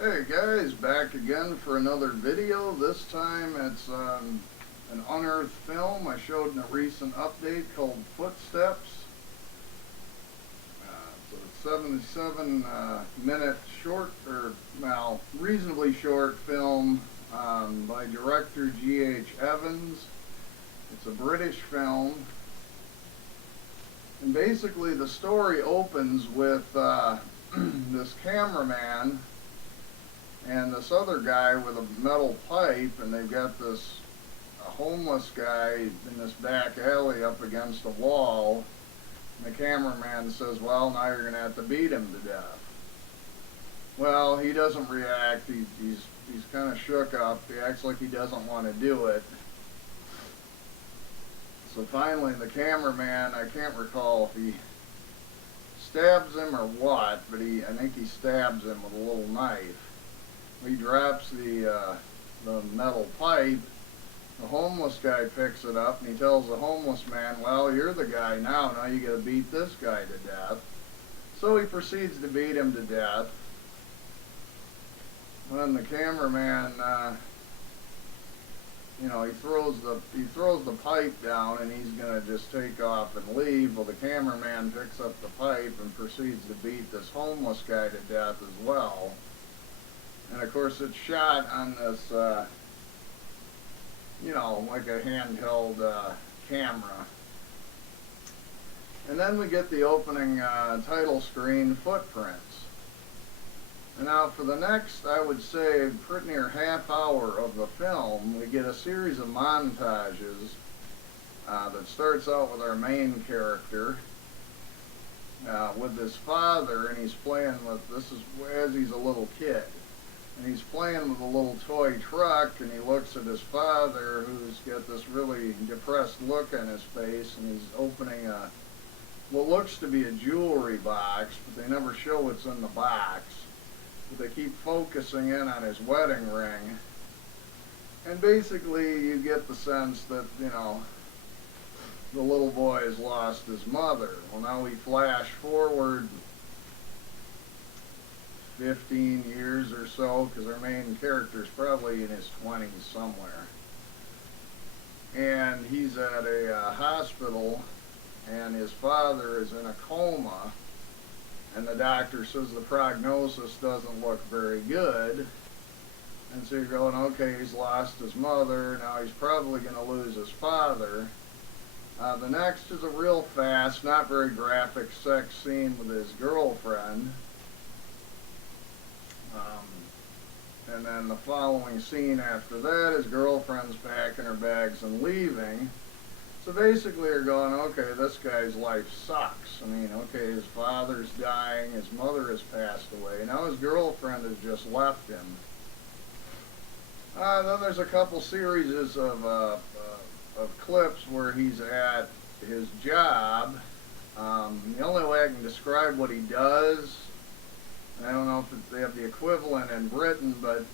Hey guys, back again for another video. This time it's an unearthed film I showed in a recent update called Footsteps. It's a 77 minute short, or well, reasonably short film by director G.H. Evans. It's a British film. And basically the story opens with this cameraman and this other guy with a metal pipe, and they've got this homeless guy in this back alley up against a wall. And the cameraman says, well, now you're going to have to beat him to death. Well, he doesn't react. He's kind of shook up. He acts like he doesn't want to do it. So finally the cameraman, I can't recall if he stabs him or what, but I think he stabs him with a little knife. He drops the metal pipe. The homeless guy picks it up and he tells the homeless man, well, you're the guy now you gotta beat this guy to death. So he proceeds to beat him to death. When the cameraman, he throws the pipe down and he's gonna just take off and leave. Well, the cameraman picks up the pipe and proceeds to beat this homeless guy to death as well. And of course it's shot on this, like a handheld camera. And then we get the opening title screen, Footprints. And now for the next, I would say, pretty near half hour of the film, we get a series of montages that starts out with our main character with his father, and he's playing with, this is as he's a little kid. And he's playing with a little toy truck, and he looks at his father, who's got this really depressed look on his face, and he's opening what looks to be a jewelry box, but they never show what's in the box. But they keep focusing in on his wedding ring. And basically you get the sense that, the little boy has lost his mother. Well, now we flash forward 15 years or so, because our main character is probably in his 20s somewhere. And he's at a hospital, and his father is in a coma, and the doctor says the prognosis doesn't look very good. And so you're going, okay, he's lost his mother, now he's probably going to lose his father. The next is a real fast, not very graphic sex scene with his girlfriend. And then the following scene after that, his girlfriend's packing her bags and leaving. So basically you're going, okay, this guy's life sucks. I mean, okay, his father's dying, his mother has passed away, now his girlfriend has just left him. Then there's a couple series of clips where he's at his job. The only way I can describe what he does, I don't know if they have the equivalent in Britain, but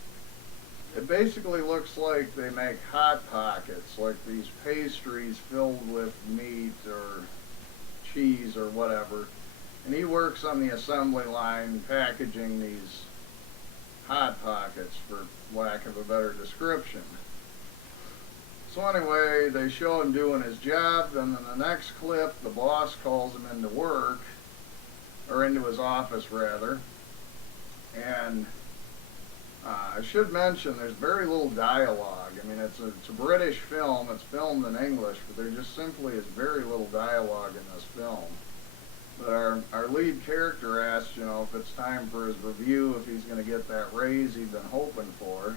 it basically looks like they make Hot Pockets, like these pastries filled with meat or cheese or whatever. And he works on the assembly line packaging these Hot Pockets, for lack of a better description. So anyway, they show him doing his job, and then the next clip, the boss calls him into work, or into his office rather. And I should mention there's very little dialogue. I mean, it's a British film, it's filmed in English, but there just simply is very little dialogue in this film. But our lead character asks, if it's time for his review, if he's going to get that raise he'd been hoping for.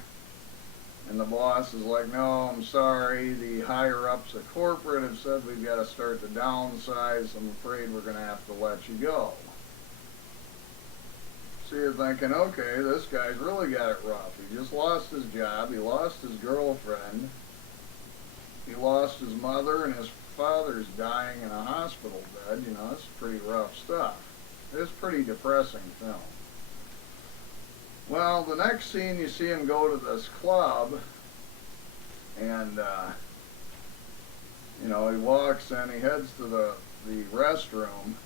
And the boss is like, no, I'm sorry, the higher-ups at corporate have said we've got to start to downsize, I'm afraid we're going to have to let you go. So you're thinking, okay, this guy's really got it rough. He just lost his job, he lost his girlfriend, he lost his mother, and his father's dying in a hospital bed. That's pretty rough stuff. It's a pretty depressing film. Well, the next scene you see him go to this club, and he walks in, he heads to the restroom,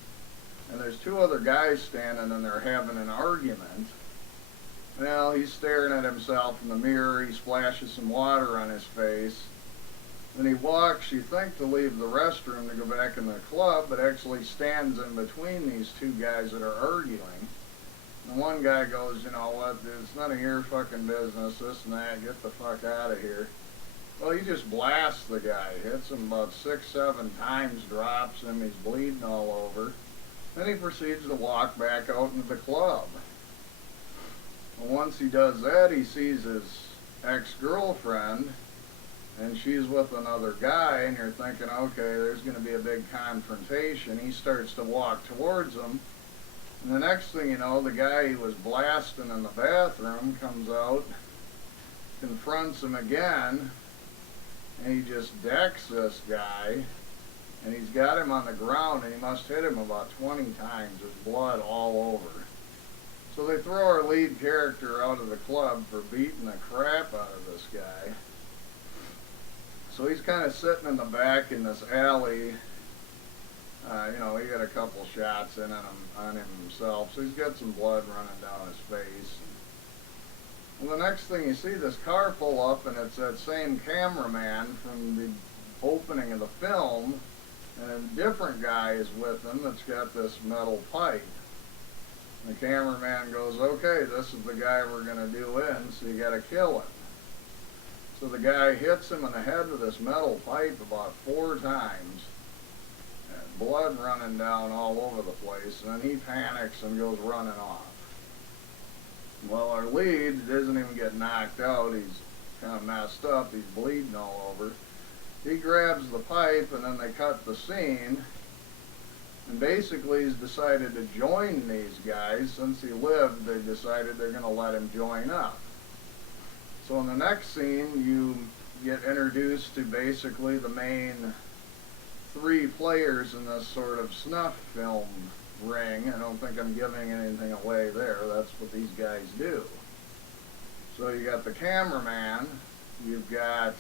and there's two other guys standing in there having an argument. Well, he's staring at himself in the mirror. He splashes some water on his face. Then he walks, you think, to leave the restroom to go back in the club, but actually stands in between these two guys that are arguing. And one guy goes, you know what, it's none of your fucking business, this and that, get the fuck out of here. Well, he just blasts the guy, hits him about 6-7 times, drops him, he's bleeding all over. Then he proceeds to walk back out into the club. Well, once he does that, he sees his ex-girlfriend, and she's with another guy, and you're thinking, okay, there's going to be a big confrontation. He starts to walk towards him, and the next thing you know, the guy he was blasting in the bathroom comes out, confronts him again, and he just decks this guy, and he's got him on the ground, and he must hit him about 20 times. There's blood all over. So they throw our lead character out of the club for beating the crap out of this guy. So he's kind of sitting in the back in this alley. You know, he got a couple shots in on him himself, so he's got some blood running down his face. And the next thing you see, this car pull up, and it's that same cameraman from the opening of the film, and a different guy is with him that's got this metal pipe. And the cameraman goes, okay, this is the guy we're going to do in, so you got to kill him. So the guy hits him in the head with this metal pipe about 4 times, and blood running down all over the place, and then he panics and goes running off. Well, our lead doesn't even get knocked out. He's kind of messed up. He's bleeding all over. He grabs the pipe, and then they cut the scene, and basically he's decided to join these guys. Since he lived, they decided they're going to let him join up. So in the next scene, you get introduced to basically the main 3 players in this sort of snuff film ring. I don't think I'm giving anything away there. That's what these guys do. So you got the cameraman, you've got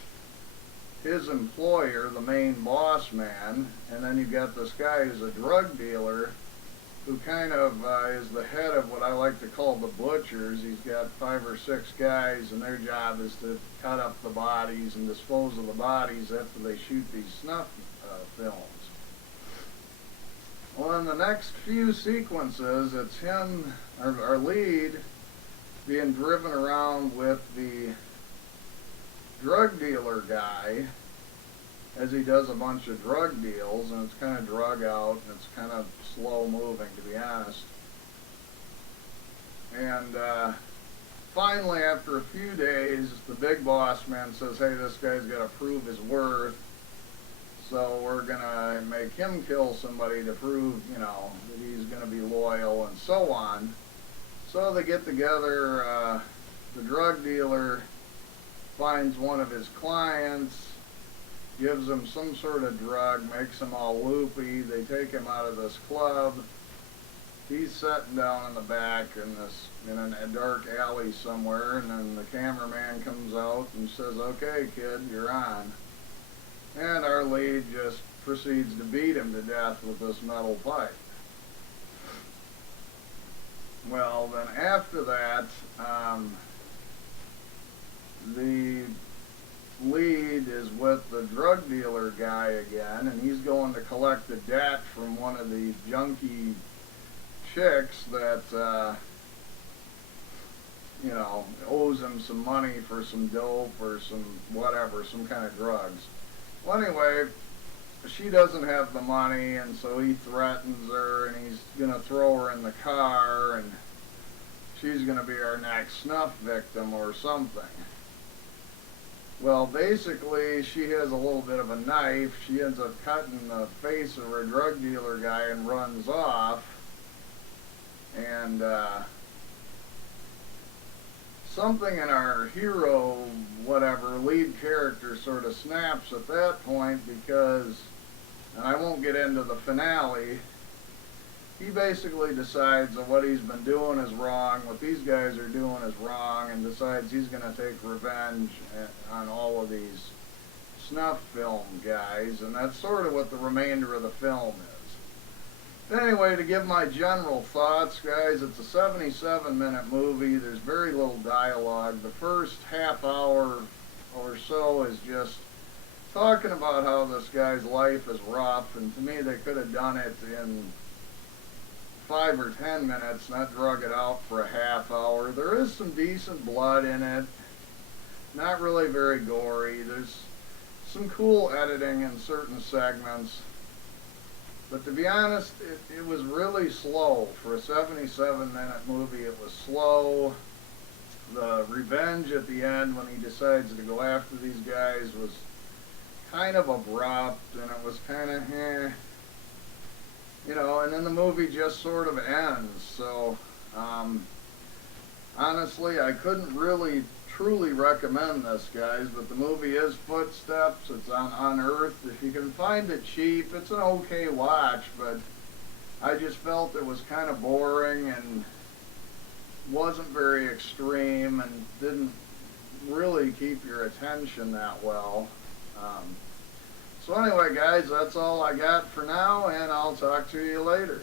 his employer, the main boss man, and then you've got this guy who's a drug dealer who kind of is the head of what I like to call the butchers. He's got 5 or 6 guys, and their job is to cut up the bodies and dispose of the bodies after they shoot these snuff films. Well, in the next few sequences, it's him, our lead, being driven around with the drug dealer guy as he does a bunch of drug deals, and it's kind of drug out, and it's kind of slow moving, to be honest. And finally, after a few days, the big boss man says, hey, this guy's got to prove his worth, so we're going to make him kill somebody to prove, you know, that he's going to be loyal, and so on. So they get together, the drug dealer finds one of his clients, gives him some sort of drug, makes him all loopy. They take him out of this club. He's sitting down in the back in a dark alley somewhere, and then the cameraman comes out and says, okay, kid, you're on. And our lead just proceeds to beat him to death with this metal pipe. Well, then after that, the lead is with the drug dealer guy again, and he's going to collect a debt from one of the junkie chicks that, you know, owes him some money for some dope or some whatever, some kind of drugs. Well, anyway, she doesn't have the money, and so he threatens her, and he's going to throw her in the car, and she's going to be our next snuff victim or something. Well, basically, she has a little bit of a knife. She ends up cutting the face of her drug dealer guy and runs off. And something in our hero, whatever, lead character sort of snaps at that point because, and I won't get into the finale, he basically decides that what he's been doing is wrong, what these guys are doing is wrong, and decides he's going to take revenge on all of these snuff film guys, and that's sort of what the remainder of the film is. Anyway, to give my general thoughts, guys, it's a 77-minute movie. There's very little dialogue. The first half hour or so is just talking about how this guy's life is rough, and to me, they could have done it in 5 or 10 minutes, not drug it out for a half hour. There is some decent blood in it, not really very gory. There's some cool editing in certain segments. But to be honest, it was really slow. For a 77-minute movie, it was slow. The revenge at the end when he decides to go after these guys was kind of abrupt, and it was kind of, and then the movie just sort of ends. So, honestly, I couldn't really truly recommend this, guys, but the movie is Footsteps. It's on Unearthed. If you can find it cheap, it's an okay watch, but I just felt it was kind of boring and wasn't very extreme and didn't really keep your attention that well. So anyway, guys, that's all I got for now, and I'll talk to you later.